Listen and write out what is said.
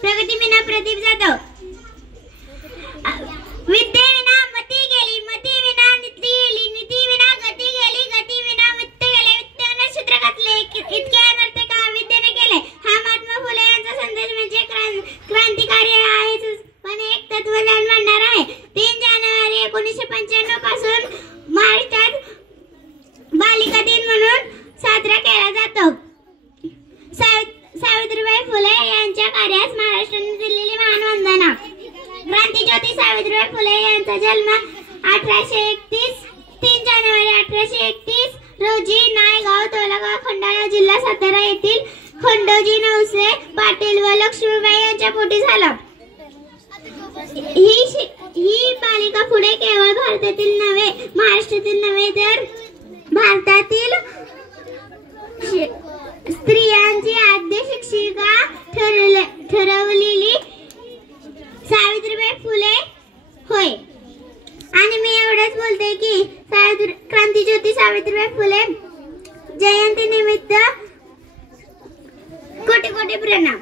प्रगतीविना प्रदीप जाधव. विद्येविना मती गेली, मतीविना नीती गेली, नीतीविना गती गेली, गतीविना वित्त गेले, वित्ताने सूत्र घातले, इतके अनर्थ का विद्येने केले. हा महात्मा फुले यांचा संदेश म्हणजे क्रांतिकारी आहे, पण एक तत्वज्ञान मांडणार आहे. 3 जानेवारी 1995 पासून महाराष्ट्रात बालिका दिन म्हणून साजरा केला जातो. सावित्रीबाई फुले यांच्या कार्यास महाराष्ट्राने दिलेली महान वंदना. क्रांतिज्योती सावित्रीबाई फुले यांचा जन्म 3 जानेवारी 1831 रोजी नायगाव तोलागाव खंडाळा जिल्हा सातारा येथील खंडोजी नवसे पाटील व लक्ष्मीबाई यांच्या पोटी झाला. ही बालिका पुढे केवळ भारतातील नव्हे, महाराष्ट्रातील नव्हे तर भारतातील स्त्रियांची आद्य शिक्षिका ठरवलेली सावित्रीबाई फुले होय. आणि मी एवढंच बोलते की क्रांतिज्योती सावित्रीबाई फुले जयंती निमित्त कोटी कोटी प्रणाम.